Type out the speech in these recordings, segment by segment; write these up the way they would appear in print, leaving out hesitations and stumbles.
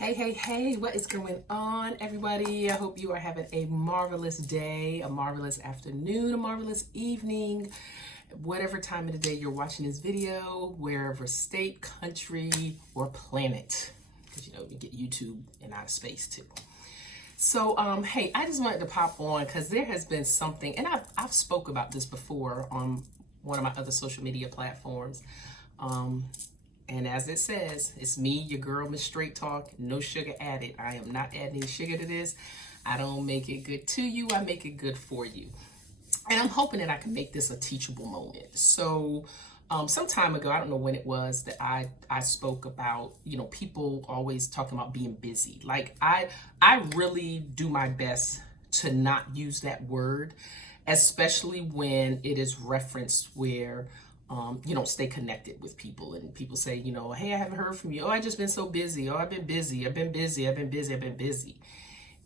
Hey, what is going on, everybody? I hope you are having a marvelous day, a marvelous afternoon, a marvelous evening, whatever time of the day you're watching this video, wherever state, country, or planet, because you get YouTube and outer space too. So, hey, I just wanted to pop on because there has been something, and I've spoke about this before on one of my other social media platforms. And as it says, it's me, your girl, Miss Straight Talk, no sugar added. I am not adding any sugar to this. I don't make it good to you. I make it good for you. And I'm hoping that I can make this a teachable moment. So some time ago, I don't know when it was, that I spoke about, people always talking about being busy. Like I really do my best to not use that word, especially when it is referenced where you don't stay connected with people, and people say, hey, I haven't heard from you. Oh, I just been so busy. Oh, I've been busy. I've been busy. I've been busy. I've been busy.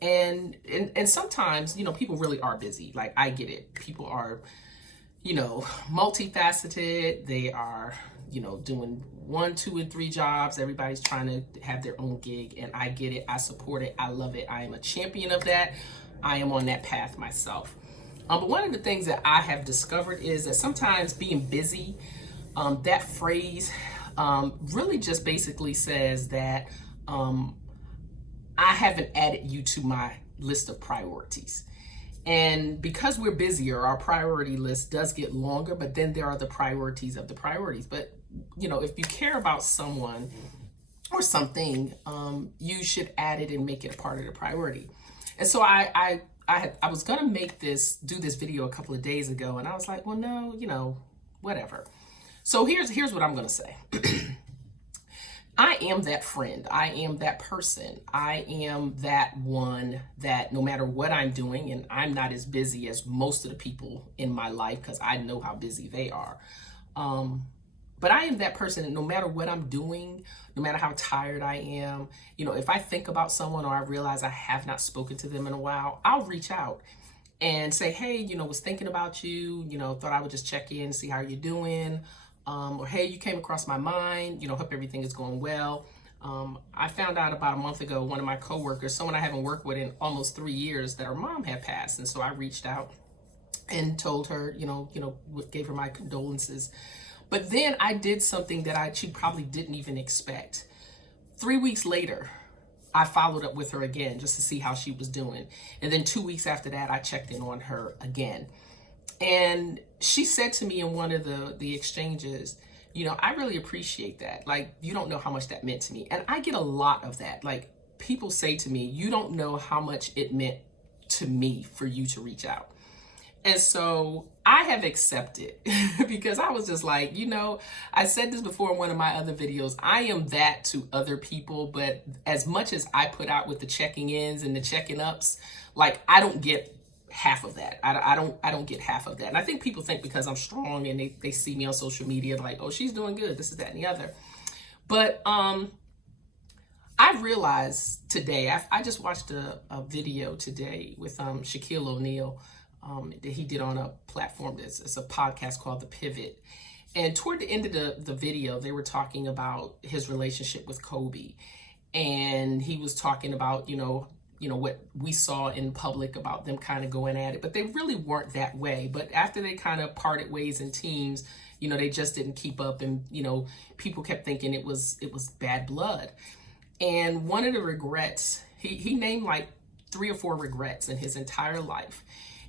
And sometimes, people really are busy. Like, I get it. People are, multifaceted. They are, doing 1, 2, and 3 jobs. Everybody's trying to have their own gig, and I get it. I support it. I love it. I am a champion of that. I am on that path myself. But one of the things that I have discovered is that sometimes being busy, that phrase really just basically says that I haven't added you to my list of priorities. And because we're busier, our priority list does get longer, but then there are the priorities of the priorities. But, if you care about someone or something, you should add it and make it a part of the priority. And so I was gonna do this video a couple of days ago, and I was like, well, no, whatever. So here's what I'm gonna say. I am that friend. I am that person. I am that one that no matter what I'm doing, and I'm not as busy as most of the people in my life because I know how busy they are. But I am that person, and no matter what I'm doing, no matter how tired I am, if I think about someone or I realize I have not spoken to them in a while, I'll reach out and say, hey, was thinking about you, thought I would just check in, see how you're doing. Or, hey, you came across my mind, hope everything is going well. I found out about a month ago, one of my coworkers, someone I haven't worked with in almost 3 years, that her mom had passed. And so I reached out and told her, gave her my condolences. But then I did something that she probably didn't even expect. 3 weeks later, I followed up with her again just to see how she was doing. And then 2 weeks after that, I checked in on her again. And she said to me in one of the exchanges, I really appreciate that. Like, you don't know how much that meant to me. And I get a lot of that. Like, people say to me, you don't know how much it meant to me for you to reach out. And so I have accepted because I was just like, I said this before in one of my other videos, I am that to other people, but as much as I put out with the checking ins and the checking ups, like, I don't get half of that. I don't get half of that. And I think people think because I'm strong and they see me on social media, like, oh, she's doing good, this is that and the other. But I realized today, I just watched a video today with Shaquille O'Neal that he did on a platform it's a podcast called The Pivot. And toward the end of the video, they were talking about his relationship with Kobe. And he was talking about, what we saw in public about them kind of going at it, but they really weren't that way. But after they kind of parted ways in teams, they just didn't keep up, and, people kept thinking it was bad blood. And one of the regrets, he named like 3 or 4 regrets in his entire life.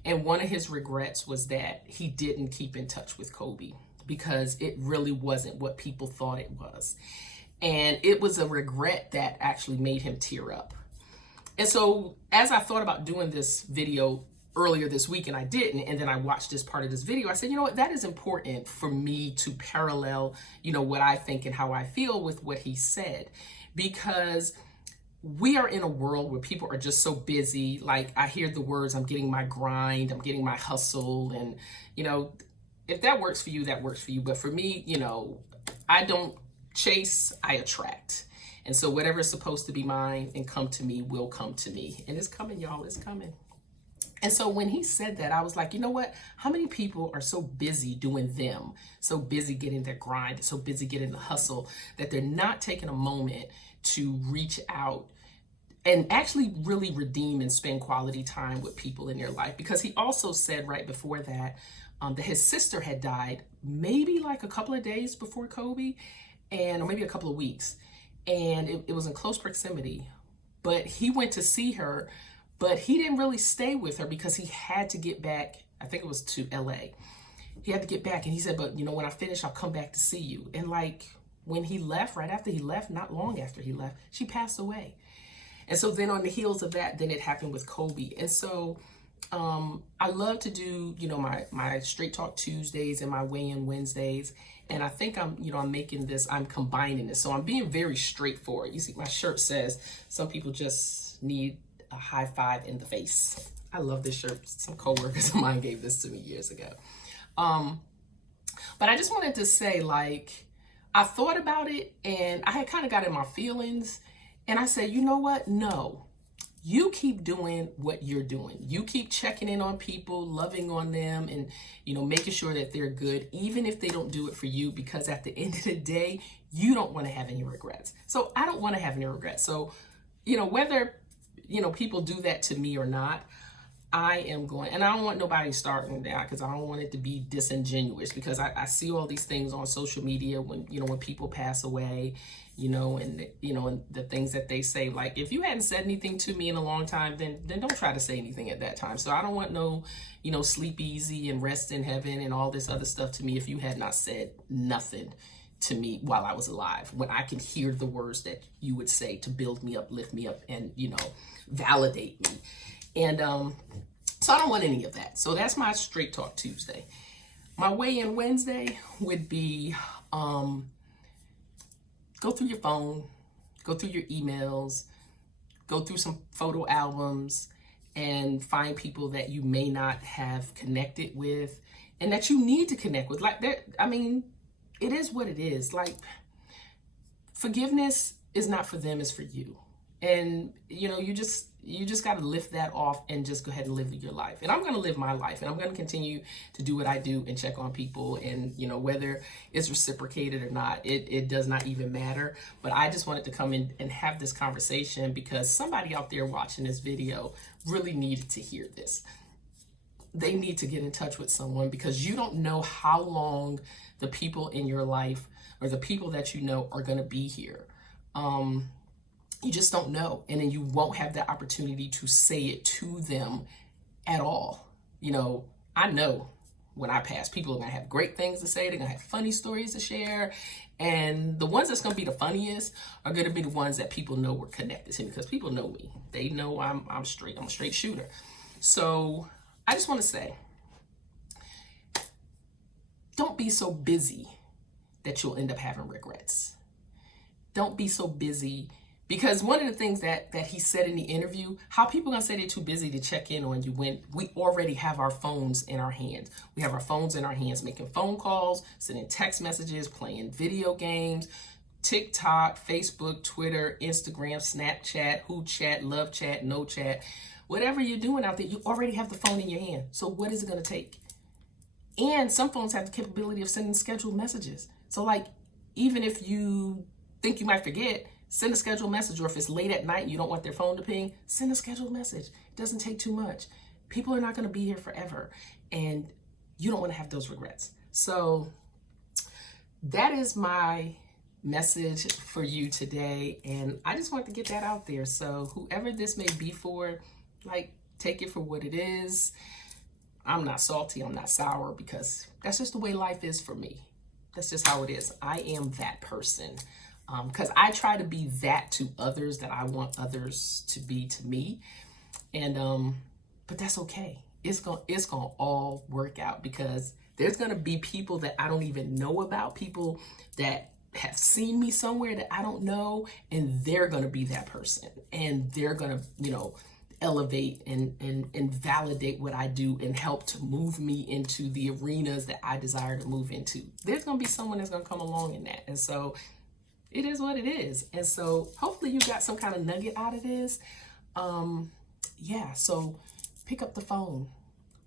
And one of his regrets was that he didn't keep in touch with Kobe because it really wasn't what people thought it was. And it was a regret that actually made him tear up. And so as I thought about doing this video earlier this week, and I didn't, and then I watched this part of this video, I said, that is important for me to parallel, what I think and how I feel with what he said, because we are in a world where people are just so busy. Like, I hear the words, I'm getting my grind, I'm getting my hustle. And, if that works for you, that works for you. But for me, I don't chase, I attract. And so whatever is supposed to be mine and come to me will come to me. And it's coming, y'all, it's coming. And so when he said that, I was like, you know what? How many people are so busy doing them, so busy getting their grind, so busy getting the hustle, that they're not taking a moment to reach out and actually really redeem and spend quality time with people in their life? Because he also said right before that, that his sister had died maybe like a couple of days before Kobe, or maybe a couple of weeks. And it was in close proximity. But he went to see her, but he didn't really stay with her because he had to get back. I think it was to LA. He had to get back, and he said, but when I finish, I'll come back to see you. And like when he left, right after he left, not long after he left, she passed away. And so then on the heels of that, then it happened with Kobe. And so I love to do, my Straight Talk Tuesdays and my Weigh-In Wednesdays. And I think I'm making this, I'm combining this. So I'm being very straightforward. You see, my shirt says, some people just need a high five in the face. I love this shirt. Some coworkers of mine gave this to me years ago. But I just wanted to say, like, I thought about it and I had kind of got in my feelings, and I said, you know what? No, you keep doing what you're doing. You keep checking in on people, loving on them, and, making sure that they're good, even if they don't do it for you, because at the end of the day, you don't want to have any regrets. So I don't want to have any regrets. So, whether, people do that to me or not, I am going, and I don't want nobody starting that, because I don't want it to be disingenuous, because I see all these things on social media when, when people pass away, and the things that they say. Like, if you hadn't said anything to me in a long time, then don't try to say anything at that time. So I don't want no, sleep easy and rest in heaven and all this other stuff to me if you had not said nothing to me while I was alive, when I can hear the words that you would say to build me up, lift me up, and, validate me. And so I don't want any of that. So that's my Straight Talk Tuesday. My Weigh-In Wednesday would be go through your phone, go through your emails, go through some photo albums, and find people that you may not have connected with and that you need to connect with. Like that, it is what it is. Like, forgiveness is not for them, it's for you. And, you just got to lift that off and just go ahead and live your life. And I'm going to live my life, and I'm going to continue to do what I do and check on people. And, whether it's reciprocated or not, it does not even matter. But I just wanted to come in and have this conversation because somebody out there watching this video really needed to hear this. They need to get in touch with someone, because you don't know how long the people in your life or the people that you know are going to be here. You just don't know. And then you won't have the opportunity to say it to them at all. I know when I pass, people are going to have great things to say. They're going to have funny stories to share. And the ones that's going to be the funniest are going to be the ones that people know were connected to me, because people know me. They know I'm straight. I'm a straight shooter. So I just want to say, don't be so busy that you'll end up having regrets. Don't be so busy. Because one of the things that he said in the interview, how people gonna say they're too busy to check in on you when we already have our phones in our hands. We have our phones in our hands, making phone calls, sending text messages, playing video games, TikTok, Facebook, Twitter, Instagram, Snapchat, Who Chat, Love Chat, No Chat. Whatever you're doing out there, you already have the phone in your hand. So what is it gonna take? And some phones have the capability of sending scheduled messages. So like, even if you think you might forget, send a scheduled message. Or if it's late at night and you don't want their phone to ping, send a scheduled message. It doesn't take too much. People are not going to be here forever, and you don't want to have those regrets. So that is my message for you today, and I just want to get that out there. So whoever this may be for, like, take it for what it is. I'm not salty, I'm not sour, because that's just the way life is for me. That's just how it is. I am that person. Because I try to be that to others that I want others to be to me. And but that's okay. It's gonna all work out, because there's gonna be people that I don't even know about, people that have seen me somewhere that I don't know, and they're gonna be that person, and they're gonna, elevate and validate what I do and help to move me into the arenas that I desire to move into. There's gonna be someone that's gonna come along in that. And so it is what it is. And so hopefully you got some kind of nugget out of this. So pick up the phone,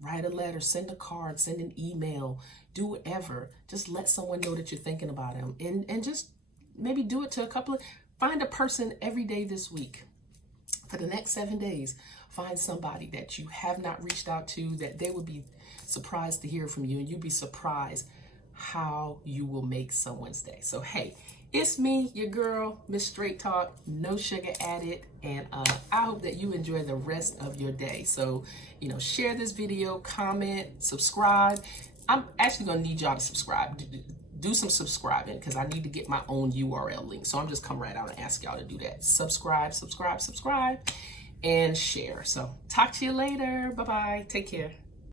write a letter, send a card, send an email, do whatever. Just let someone know that you're thinking about them, and just maybe do it to find a person every day this week. For the next 7 days, find somebody that you have not reached out to, that they would be surprised to hear from you, and you'd be surprised how you will make someone's day. So hey, it's me, your girl, Miss Straight Talk, no sugar added, and I hope that you enjoy the rest of your day. So, share this video, comment, subscribe. I'm actually gonna need y'all to subscribe. Do some subscribing, because I need to get my own URL link. So I'm just come right out and ask y'all to do that. Subscribe, and share. So talk to you later. Bye-bye. Take care.